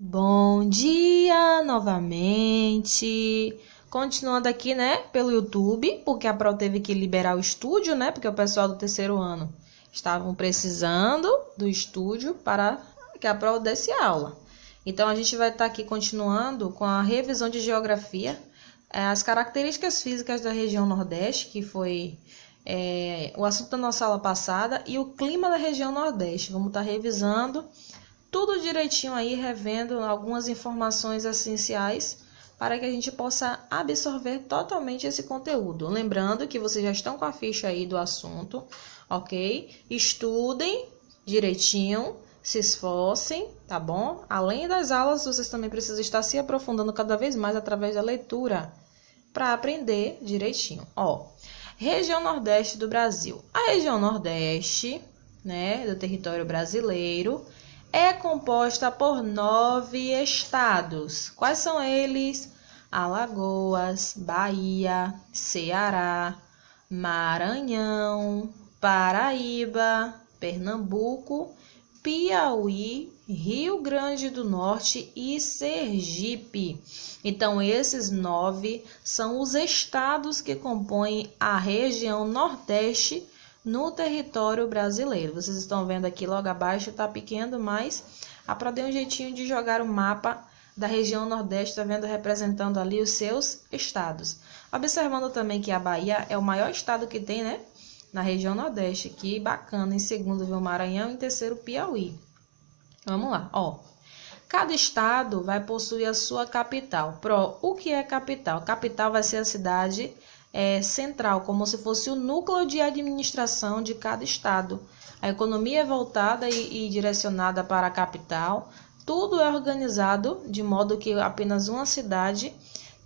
Bom dia novamente. Continuando aqui, né, pelo YouTube, porque a Pro teve que liberar o estúdio, né, porque o pessoal do terceiro ano estavam precisando do estúdio para que a Pro desse aula. Então, a gente vai estar aqui continuando com a revisão de geografia, as características físicas da região Nordeste, que foi o assunto da nossa aula passada, e o clima da região Nordeste. Vamos estar revisando tudo direitinho aí, revendo algumas informações essenciais para que a gente possa absorver totalmente esse conteúdo. Lembrando que vocês já estão com a ficha aí do assunto, ok? Estudem direitinho, se esforcem, tá bom? Além das aulas, vocês também precisam estar se aprofundando cada vez mais através da leitura para aprender direitinho. Ó, região Nordeste do Brasil. A região Nordeste, né, do território brasileiro, é composta por 9 estados. Quais são eles? Alagoas, Bahia, Ceará, Maranhão, Paraíba, Pernambuco, Piauí, Rio Grande do Norte e Sergipe. Então, esses 9 são os estados que compõem a região Nordeste no território brasileiro. Vocês estão vendo aqui logo abaixo, tá pequeno, mas a Pro deu um jeitinho de jogar o mapa da região Nordeste, tá vendo, representando ali os seus estados. Observando também que a Bahia é o maior estado que tem, né, na região Nordeste. Que bacana. Em segundo vem o Maranhão, em terceiro Piauí. Vamos lá, ó. Cada estado vai possuir a sua capital. O que é capital? Capital vai ser a cidade central, como se fosse o núcleo de administração de cada estado. A economia é voltada e direcionada para a capital. Tudo é organizado de modo que apenas uma cidade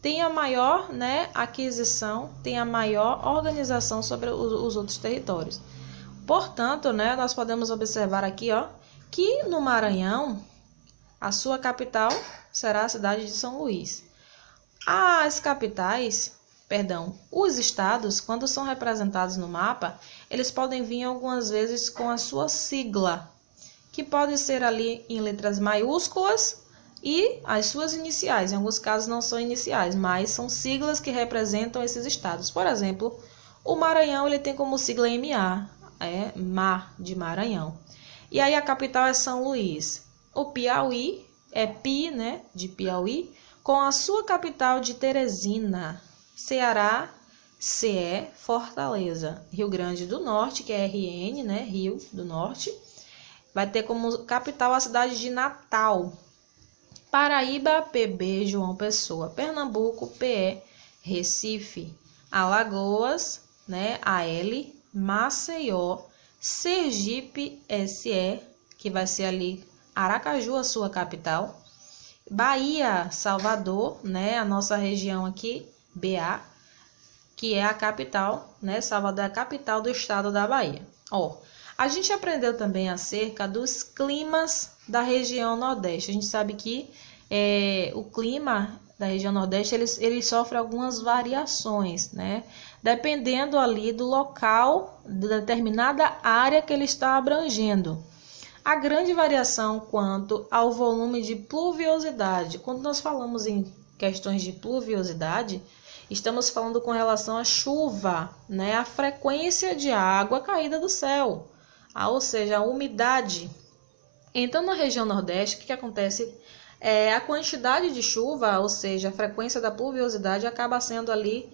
tenha maior, aquisição, tenha maior organização sobre os outros territórios. Portanto, nós podemos observar aqui, ó, que no Maranhão a sua capital será a cidade de São Luís. As capitais, os estados, quando são representados no mapa, eles podem vir algumas vezes com a sua sigla, que pode ser ali em letras maiúsculas e as suas iniciais. Em alguns casos não são iniciais, mas são siglas que representam esses estados. Por exemplo, o Maranhão ele tem como sigla MA, Mar de Maranhão. E aí a capital é São Luís. O Piauí é Pi, de Piauí, com a sua capital de Teresina. Ceará, CE, Fortaleza. Rio Grande do Norte, que é RN, Rio do Norte, vai ter como capital a cidade de Natal. Paraíba, PB, João Pessoa. Pernambuco, PE, Recife. Alagoas, AL, Maceió. Sergipe, SE, que vai ser ali Aracaju, a sua capital. Bahia, Salvador, a nossa região aqui, BA, que é a capital, Salvador é a capital do estado da Bahia. Ó, a gente aprendeu também acerca dos climas da região Nordeste. A gente sabe que o clima da região Nordeste, ele sofre algumas variações, dependendo ali do local, de determinada área que ele está abrangendo. A grande variação quanto ao volume de pluviosidade. Quando nós falamos em questões de pluviosidade, estamos falando com relação à chuva, a frequência de água caída do céu, ou seja, a umidade. Então, na região Nordeste, o que acontece? A quantidade de chuva, ou seja, a frequência da pluviosidade acaba sendo ali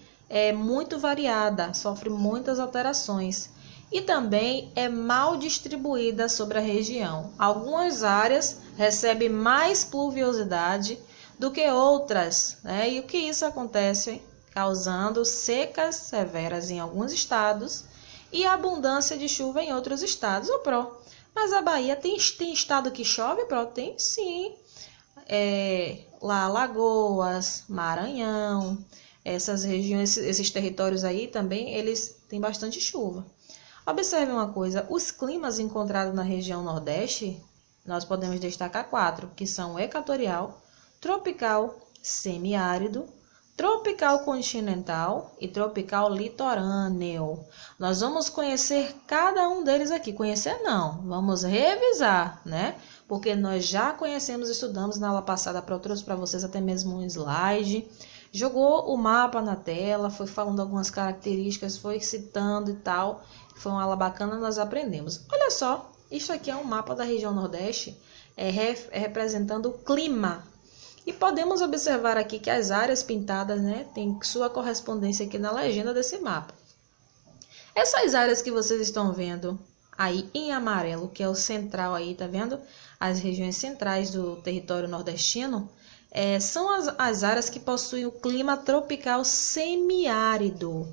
muito variada, sofre muitas alterações. E também é mal distribuída sobre a região. Algumas áreas recebem mais pluviosidade do que outras, E o que isso acontece? Causando secas severas em alguns estados e abundância de chuva em outros estados. Mas a Bahia tem estado que chove, Tem sim. Lá Alagoas, Maranhão, essas regiões, esses territórios aí também, eles têm bastante chuva. Observe uma coisa, os climas encontrados na região Nordeste, nós podemos destacar 4, que são equatorial, tropical, semiárido, tropical continental e tropical litorâneo. Nós vamos conhecer cada um deles aqui. Conhecer não, vamos revisar, porque nós já conhecemos, estudamos na aula passada, eu trouxe para vocês até mesmo um slide. Jogou o mapa na tela, foi falando algumas características, foi citando e tal. Foi uma aula bacana, nós aprendemos. Olha só, isso aqui é um mapa da região Nordeste, representando o clima. E podemos observar aqui que as áreas pintadas, né, tem sua correspondência aqui na legenda desse mapa. Essas áreas que vocês estão vendo aí em amarelo, que é o central aí, tá vendo? As regiões centrais do território nordestino, são as áreas que possuem o clima tropical semiárido.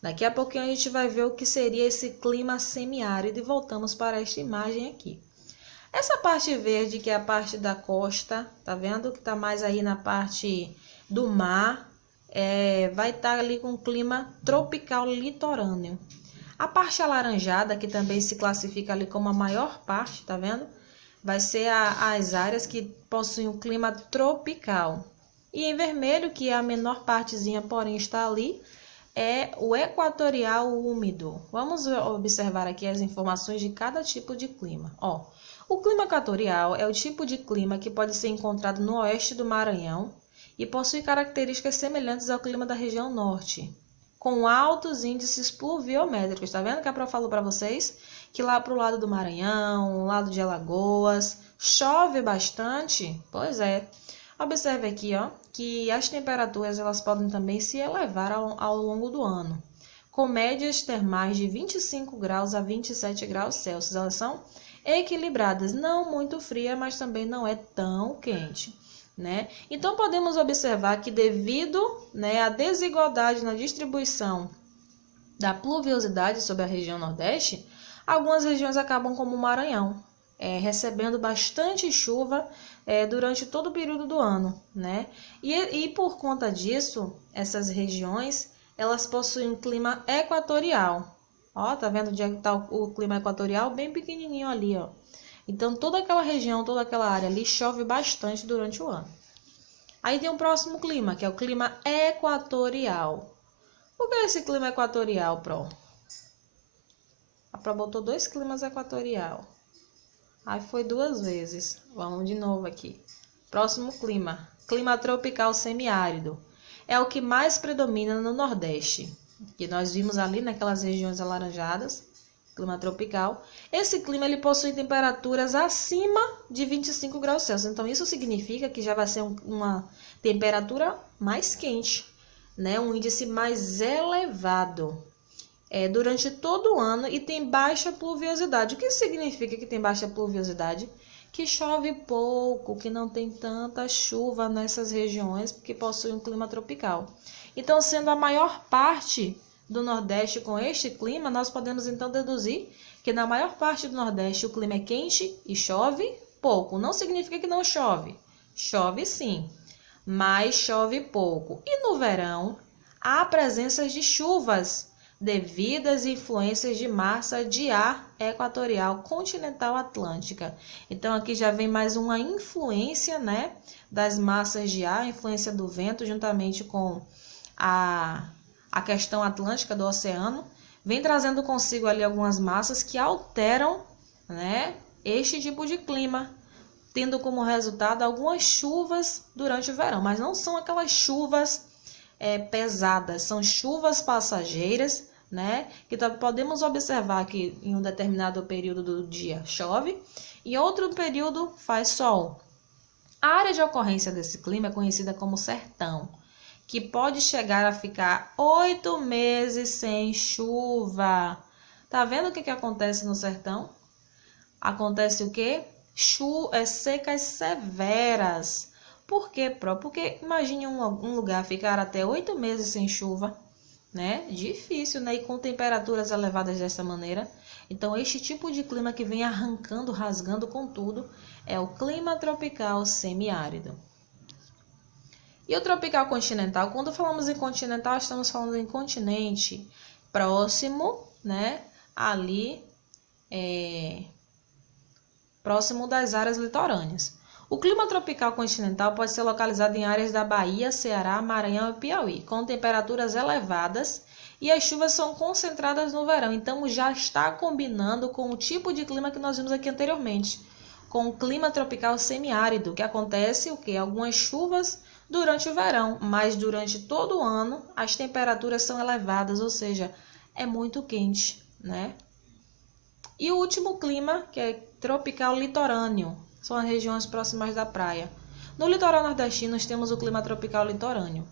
Daqui a pouquinho a gente vai ver o que seria esse clima semiárido e voltamos para esta imagem aqui. Essa parte verde, que é a parte da costa, tá vendo? Que tá mais aí na parte do mar, vai estar ali com clima tropical litorâneo. A parte alaranjada, que também se classifica ali como a maior parte, tá vendo? Vai ser as áreas que possuem o clima tropical. E em vermelho, que é a menor partezinha, porém está ali, é o equatorial úmido. Vamos observar aqui as informações de cada tipo de clima. Ó, o clima equatorial é o tipo de clima que pode ser encontrado no oeste do Maranhão e possui características semelhantes ao clima da região norte, com altos índices pluviométricos. Tá vendo que eu falo para vocês que lá para o lado do Maranhão, lado de Alagoas, chove bastante? Pois é. Observe aqui, ó, que as temperaturas elas podem também se elevar ao longo do ano, com médias termais de 25 graus a 27 graus Celsius. Elas são equilibradas, não muito fria, mas também não é tão quente, né? Então podemos observar que devido, né, à desigualdade na distribuição da pluviosidade sobre a região Nordeste, algumas regiões acabam como o Maranhão, recebendo bastante chuva durante todo o período do ano, né? E por conta disso, essas regiões elas possuem um clima equatorial. Ó, tá vendo onde é que tá o clima equatorial? Bem pequenininho ali, ó. Então, toda aquela região, toda aquela área ali chove bastante durante o ano. Aí tem o próximo clima, que é o clima equatorial. Por que esse clima equatorial, Pro? A Pro botou 2 climas equatorial. Aí foi 2 vezes. Vamos de novo aqui. Próximo clima. Clima tropical semiárido. É o que mais predomina no Nordeste. Que nós vimos ali naquelas regiões alaranjadas. Clima tropical. Esse clima ele possui temperaturas acima de 25 graus Celsius. Então isso significa que já vai ser uma temperatura mais quente, né? Um índice mais elevado. Durante todo o ano e tem baixa pluviosidade. O que significa que tem baixa pluviosidade? Que chove pouco, que não tem tanta chuva nessas regiões que possuem um clima tropical. Então, sendo a maior parte do Nordeste com este clima, nós podemos então deduzir que na maior parte do Nordeste o clima é quente e chove pouco. Não significa que não chove. Chove sim, mas chove pouco. E no verão, há presença de chuvas devidas a influências de massa de ar equatorial continental atlântica. Então aqui já vem mais uma influência, né, das massas de ar, influência do vento juntamente com a questão atlântica do oceano, vem trazendo consigo ali algumas massas que alteram, né, este tipo de clima, tendo como resultado algumas chuvas durante o verão, mas não são aquelas chuvas pesadas, são chuvas passageiras, né? Que podemos observar que em um determinado período do dia chove e outro período faz sol. A área de ocorrência desse clima é conhecida como sertão, que pode chegar a ficar 8 meses sem chuva. Tá vendo o que acontece no sertão? Acontece o quê? Secas severas. Por quê, Pro? Porque imagine um lugar ficar até 8 meses sem chuva, né? Difícil, né? E com temperaturas elevadas dessa maneira. Então, este tipo de clima que vem arrancando, rasgando com tudo, é o clima tropical semiárido. E o tropical continental? Quando falamos em continental, estamos falando em continente próximo, né? Ali, próximo das áreas litorâneas. O clima tropical continental pode ser localizado em áreas da Bahia, Ceará, Maranhão e Piauí, com temperaturas elevadas e as chuvas são concentradas no verão. Então já está combinando com o tipo de clima que nós vimos aqui anteriormente. com o clima tropical semiárido, que acontece o quê? Algumas chuvas durante o verão, mas durante todo o ano as temperaturas são elevadas, ou seja, é muito quente, né? E o último clima, que é tropical litorâneo, são as regiões próximas da praia. No litoral nordestino, nós temos o clima tropical litorâneo.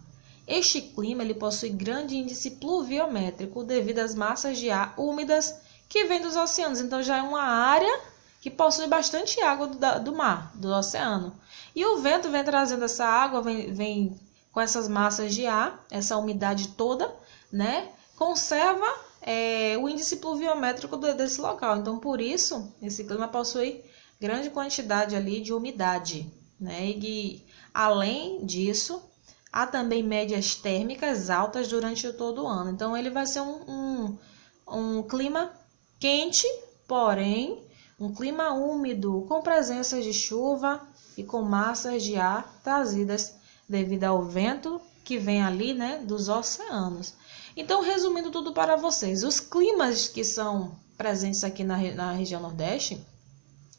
Este clima ele possui grande índice pluviométrico devido às massas de ar úmidas que vêm dos oceanos. Então, já é uma área que possui bastante água do mar, do oceano. E o vento vem trazendo essa água, vem com essas massas de ar, essa umidade toda, né? Conserva o índice pluviométrico desse local. Então, por isso, esse clima possui grande quantidade ali de umidade, né? E além disso, há também médias térmicas altas durante todo o ano. Então, ele vai ser um clima quente, porém, um clima úmido, com presença de chuva e com massas de ar trazidas devido ao vento que vem ali, né, dos oceanos. Então, resumindo tudo para vocês, os climas que são presentes aqui na região Nordeste,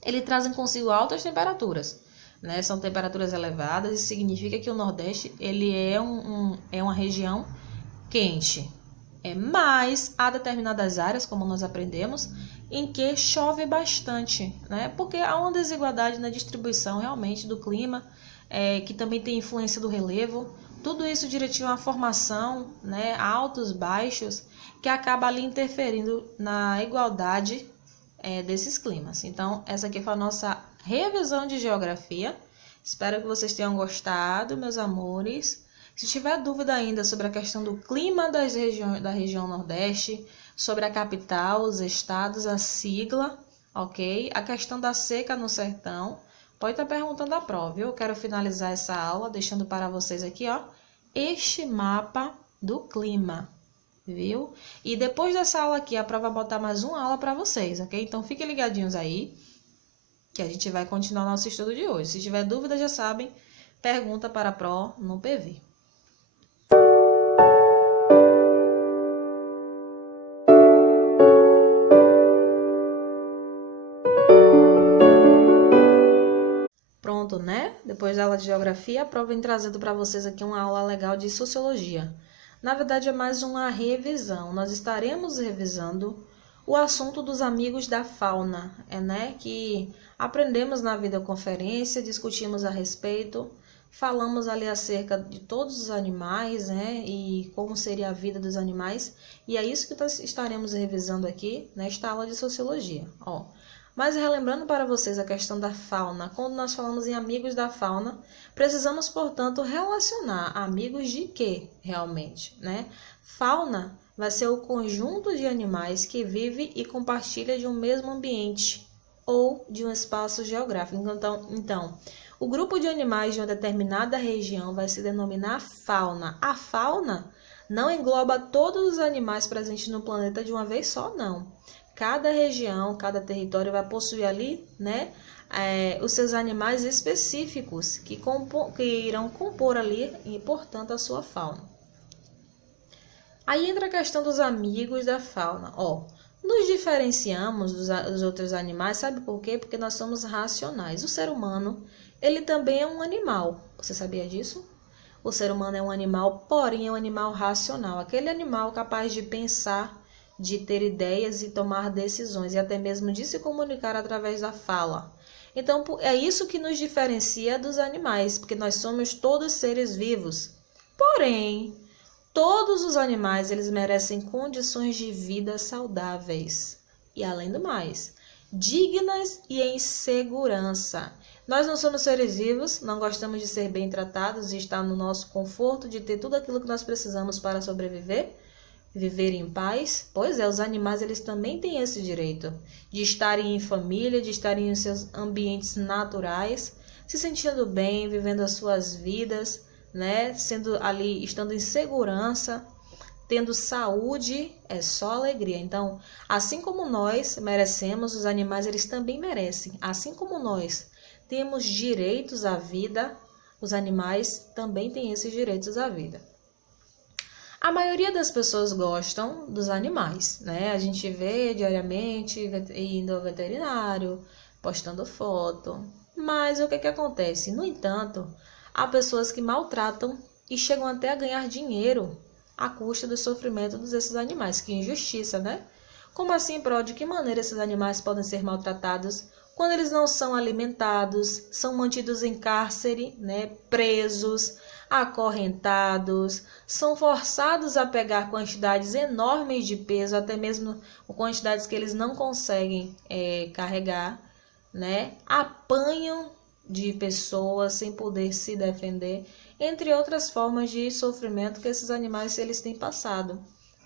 eles trazem consigo altas temperaturas, né? São temperaturas elevadas, isso significa que o Nordeste ele é uma região quente. Mas há determinadas áreas, como nós aprendemos, em que chove bastante, né? Porque há uma desigualdade na distribuição realmente do clima, que também tem influência do relevo. Tudo isso direitinho à formação, né? Altos, baixos, que acaba ali interferindo na igualdade desses climas. Então, essa aqui foi a nossa revisão de geografia. Espero que vocês tenham gostado, meus amores. Se tiver dúvida ainda sobre a questão do clima da região Nordeste, sobre a capital, os estados, a sigla, ok? A questão da seca no sertão, pode estar perguntando à prova, viu? Eu quero finalizar essa aula deixando para vocês aqui, ó, este mapa do clima, viu? E depois dessa aula aqui, a prova vai botar mais uma aula para vocês, ok? Então, fiquem ligadinhos aí, que a gente vai continuar nosso estudo de hoje. Se tiver dúvida, já sabem, pergunta para a Pro no PV. Pronto, né? Depois da aula de geografia, a prova vem trazendo para vocês aqui uma aula legal de sociologia. Na verdade, é mais uma revisão. Nós estaremos revisando o assunto dos amigos da fauna, né? Que aprendemos na videoconferência, discutimos a respeito, falamos ali acerca de todos os animais, né? E como seria a vida dos animais. E é isso que nós estaremos revisando aqui nesta aula de sociologia, ó. Mas relembrando para vocês a questão da fauna, quando nós falamos em amigos da fauna, precisamos, portanto, relacionar amigos de quê, realmente, né? Fauna vai ser o conjunto de animais que vive e compartilha de um mesmo ambiente ou de um espaço geográfico. Então, o grupo de animais de uma determinada região vai se denominar fauna. A fauna não engloba todos os animais presentes no planeta de uma vez só, não. Cada região, cada território vai possuir ali, né, os seus animais específicos que irão compor ali, e, portanto, a sua fauna. Aí entra a questão dos amigos da fauna. Ó, nos diferenciamos dos outros animais, sabe por quê? Porque nós somos racionais. O ser humano, ele também é um animal. Você sabia disso? O ser humano é um animal, porém é um animal racional. Aquele animal capaz de pensar, de ter ideias e tomar decisões, e até mesmo de se comunicar através da fala. Então, é isso que nos diferencia dos animais, porque nós somos todos seres vivos. Porém, todos os animais, eles merecem condições de vida saudáveis. E, além do mais, dignas e em segurança. Nós não somos seres vivos, não gostamos de ser bem tratados e estar no nosso conforto, de ter tudo aquilo que nós precisamos para sobreviver, viver em paz. Pois é, os animais eles também têm esse direito de estarem em família, de estarem em seus ambientes naturais, se sentindo bem, vivendo as suas vidas, né? Sendo ali, estando em segurança, tendo saúde, é só alegria. Então, assim como nós merecemos, os animais eles também merecem. Assim como nós temos direitos à vida, os animais também têm esses direitos à vida. A maioria das pessoas gostam dos animais, né? A gente vê diariamente indo ao veterinário, postando foto. Mas o que que acontece? No entanto, há pessoas que maltratam e chegam até a ganhar dinheiro à custa do sofrimento desses animais. Que injustiça, né? Como assim, Pró? De que maneira esses animais podem ser maltratados quando eles não são alimentados, são mantidos em cárcere, né? Presos, acorrentados, são forçados a pegar quantidades enormes de peso, até mesmo quantidades que eles não conseguem carregar, né? Apanham de pessoas sem poder se defender, entre outras formas de sofrimento que esses animais eles têm passado,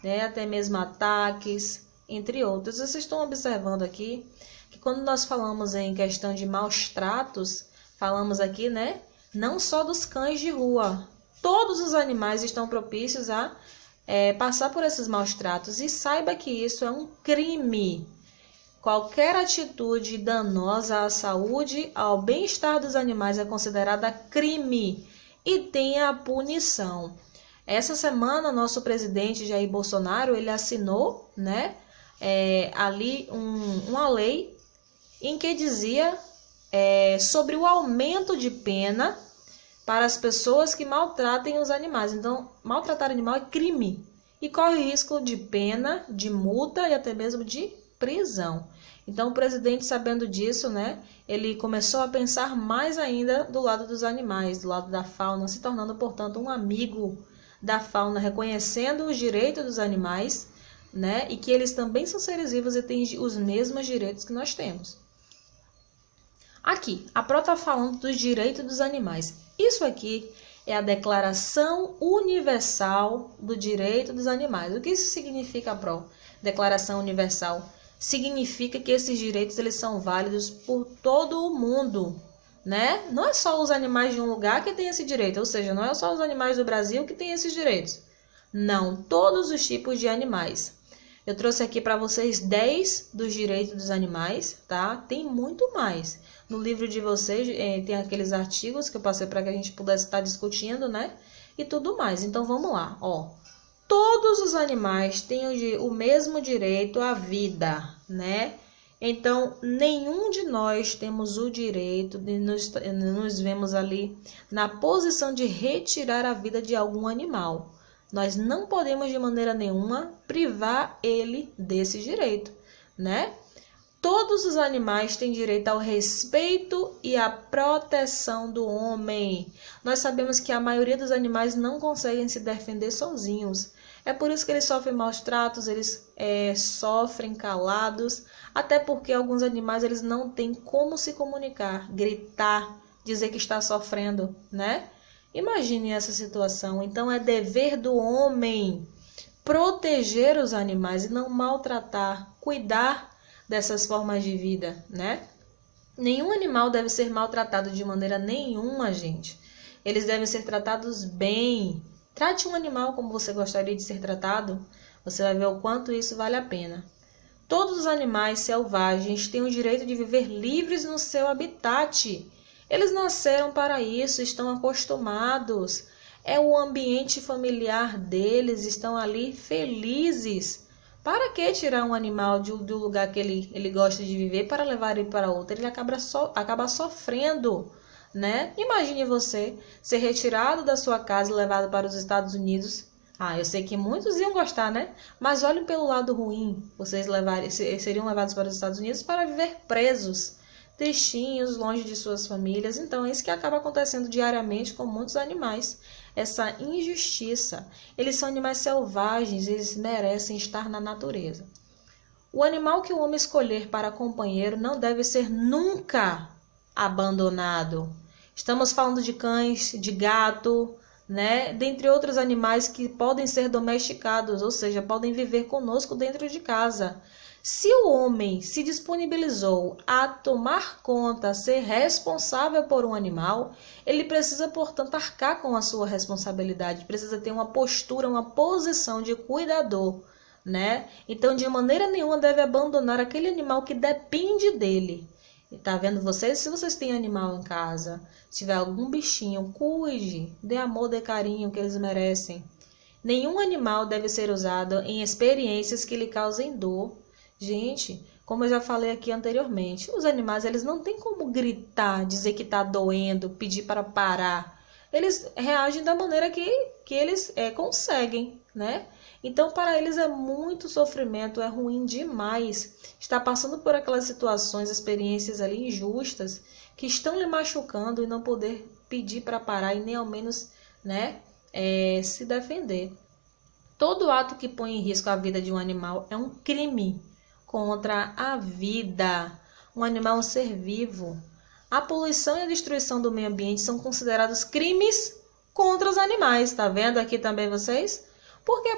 né? Até mesmo ataques, entre outros. Vocês estão observando aqui que quando nós falamos em questão de maus tratos, falamos aqui, né? Não só dos cães de rua, todos os animais estão propícios a passar por esses maus tratos. E saiba que isso é um crime. Qualquer atitude danosa à saúde, ao bem-estar dos animais é considerada crime e tem a punição. Essa semana, nosso presidente Jair Bolsonaro, ele assinou, né, ali uma lei em que dizia sobre o aumento de pena para as pessoas que maltratem os animais. Então, maltratar animal é crime e corre risco de pena, de multa e até mesmo de prisão. Então, o presidente, sabendo disso, né, ele começou a pensar mais ainda do lado dos animais, do lado da fauna, se tornando, portanto, um amigo da fauna, reconhecendo os direitos dos animais, né, e que eles também são seres vivos e têm os mesmos direitos que nós temos. Aqui, a Pró está falando dos direitos dos animais. Isso aqui é a Declaração Universal do Direito dos Animais. O que isso significa, Pró? Declaração Universal significa que esses direitos eles são válidos por todo o mundo, né? Não é só os animais de um lugar que têm esse direito, ou seja, não é só os animais do Brasil que têm esses direitos. Não, todos os tipos de animais. Eu trouxe aqui para vocês 10 dos direitos dos animais, tá? Tem muito mais. No livro de vocês tem aqueles artigos que eu passei para que a gente pudesse estar discutindo, né? E tudo mais. Então vamos lá, ó. Todos os animais têm o mesmo direito à vida, né? Então, nenhum de nós temos o direito de nos vemos ali na posição de retirar a vida de algum animal. Nós não podemos de maneira nenhuma privar ele desse direito, né? Todos os animais têm direito ao respeito e à proteção do homem. Nós sabemos que a maioria dos animais não conseguem se defender sozinhos. É por isso que eles sofrem maus tratos, eles sofrem calados, até porque alguns animais eles não têm como se comunicar, gritar, dizer que está sofrendo, né? Imagine essa situação. Então é dever do homem proteger os animais e não maltratar, cuidar dessas formas de vida, né? Nenhum animal deve ser maltratado de maneira nenhuma, gente. Eles devem ser tratados bem. Trate um animal como você gostaria de ser tratado, você vai ver o quanto isso vale a pena. Todos os animais selvagens têm o direito de viver livres no seu habitat. Eles nasceram para isso, estão acostumados. É o ambiente familiar deles, estão ali felizes. Para que tirar um animal do lugar que ele gosta de viver para levar ele para outro? Ele acaba sofrendo, né? Imagine você ser retirado da sua casa e levado para os Estados Unidos. Eu sei que muitos iam gostar, né? Mas olhem pelo lado ruim. Vocês seriam levados para os Estados Unidos para viver presos, tristinhos, longe de suas famílias. Então, é isso que acaba acontecendo diariamente com muitos animais. Essa injustiça. Eles são animais selvagens, eles merecem estar na natureza. O animal que o homem escolher para companheiro não deve ser nunca abandonado. Estamos falando de cães, de gato, né? Dentre outros animais que podem ser domesticados, ou seja, podem viver conosco dentro de casa. Se o homem se disponibilizou a tomar conta, ser responsável por um animal, ele precisa, portanto, arcar com a sua responsabilidade, precisa ter uma postura, uma posição de cuidador, né? Então, de maneira nenhuma deve abandonar aquele animal que depende dele. Tá vendo vocês? Se vocês têm animal em casa, se tiver algum bichinho, cuide, dê amor, dê carinho que eles merecem. Nenhum animal deve ser usado em experiências que lhe causem dor. Gente, como eu já falei aqui anteriormente, os animais eles não têm como gritar, dizer que está doendo, pedir para parar. Eles reagem da maneira que eles conseguem, né? Então, para eles é muito sofrimento, é ruim demais estar passando por aquelas situações, experiências ali injustas que estão lhe machucando e não poder pedir para parar e nem ao menos, né, se defender. Todo ato que põe em risco a vida de um animal é um crime contra a vida. Um animal é um ser vivo. A poluição e a destruição do meio ambiente são considerados crimes contra os animais. Tá vendo aqui também vocês? Por que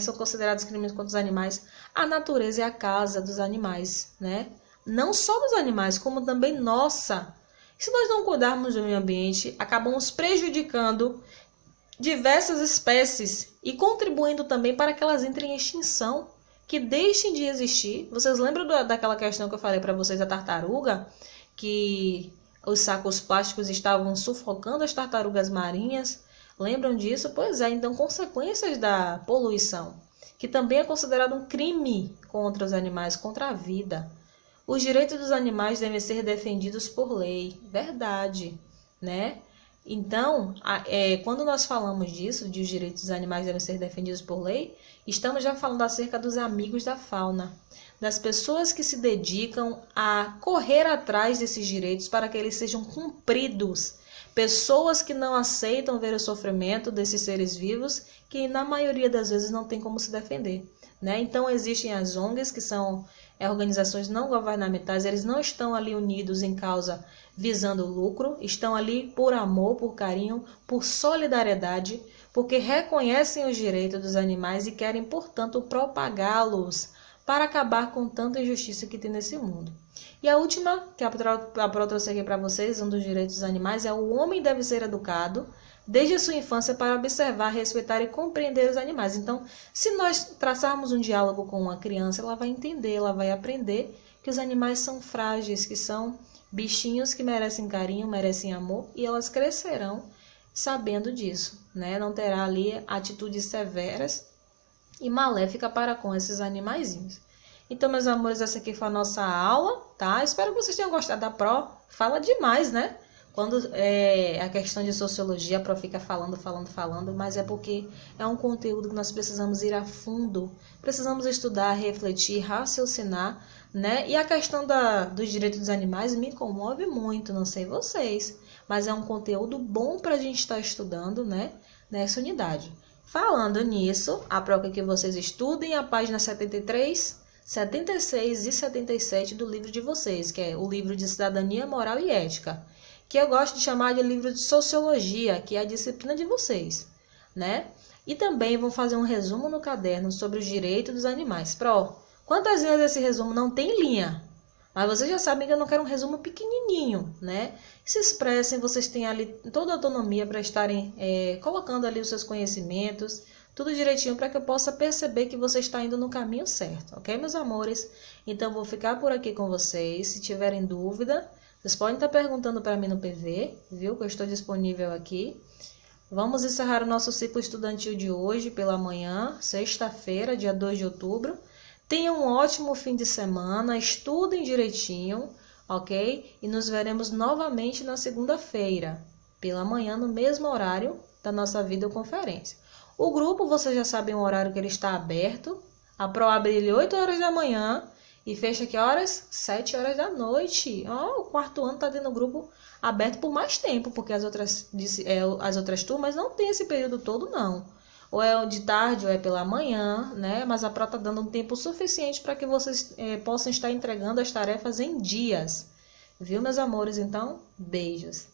são considerados crimes contra os animais? A natureza é a casa dos animais, né? Não só dos animais, como também nossa. Se nós não cuidarmos do meio ambiente, acabamos prejudicando diversas espécies e contribuindo também para que elas entrem em extinção, que deixem de existir. Vocês lembram daquela questão que eu falei para vocês da tartaruga? Que os sacos plásticos estavam sufocando as tartarugas marinhas? Lembram disso? Pois é, então consequências da poluição, que também é considerado um crime contra os animais, contra a vida. Os direitos dos animais devem ser defendidos por lei. Verdade, né? Então, quando nós falamos disso, de os direitos dos animais devem ser defendidos por lei, estamos já falando acerca dos amigos da fauna, das pessoas que se dedicam a correr atrás desses direitos para que eles sejam cumpridos. Pessoas que não aceitam ver o sofrimento desses seres vivos, que na maioria das vezes não tem como se defender, né? Então existem as ONGs, que são organizações não governamentais, eles não estão ali unidos em causa visando lucro, estão ali por amor, por carinho, por solidariedade, porque reconhecem os direitos dos animais e querem, portanto, propagá-los para acabar com tanta injustiça que tem nesse mundo. E a última, que a Pro trouxe aqui para vocês, um dos direitos dos animais, é o homem deve ser educado desde a sua infância para observar, respeitar e compreender os animais. Então, se nós traçarmos um diálogo com uma criança, ela vai entender, ela vai aprender que os animais são frágeis, que são bichinhos que merecem carinho, merecem amor, e elas crescerão sabendo disso, né? Não terá ali atitudes severas e maléficas para com esses animaizinhos. Então, meus amores, essa aqui foi a nossa aula, tá? Espero que vocês tenham gostado da Pro. Fala demais, né? Quando a questão de sociologia, a Pro fica falando, mas é porque é um conteúdo que nós precisamos ir a fundo. Precisamos estudar, refletir, raciocinar, né? E a questão dos direitos dos animais me comove muito, não sei vocês, mas é um conteúdo bom para a gente estar estudando, né? Nessa unidade. Falando nisso, a Pro quer que vocês estudem a página 73, 76 e 77 do livro de vocês, que é o livro de Cidadania, Moral e Ética, que eu gosto de chamar de livro de Sociologia, que é a disciplina de vocês, né? E também vou fazer um resumo no caderno sobre os direitos dos animais. Pro, quantas vezes esse resumo não tem linha? Mas vocês já sabem que eu não quero um resumo pequenininho, né? Se expressem, vocês têm ali toda a autonomia para estarem colocando ali os seus conhecimentos, tudo direitinho para que eu possa perceber que você está indo no caminho certo, ok, meus amores? Então, vou ficar por aqui com vocês. Se tiverem dúvida, vocês podem estar perguntando para mim no PV, viu? Que eu estou disponível aqui. Vamos encerrar o nosso ciclo estudantil de hoje pela manhã, sexta-feira, dia 2 de outubro. Tenham um ótimo fim de semana, estudem direitinho, ok? E nos veremos novamente na segunda-feira, pela manhã, no mesmo horário da nossa videoconferência. O grupo, vocês já sabem o horário que ele está aberto. A Pro abre ele 8 horas da manhã e fecha que horas? 7 horas da noite. O quarto ano está tendo o grupo aberto por mais tempo, porque as outras turmas não tem esse período todo, não. Ou é de tarde ou é pela manhã, né? Mas a Pro está dando um tempo suficiente para que vocês possam estar entregando as tarefas em dias. Viu, meus amores? Então, beijos.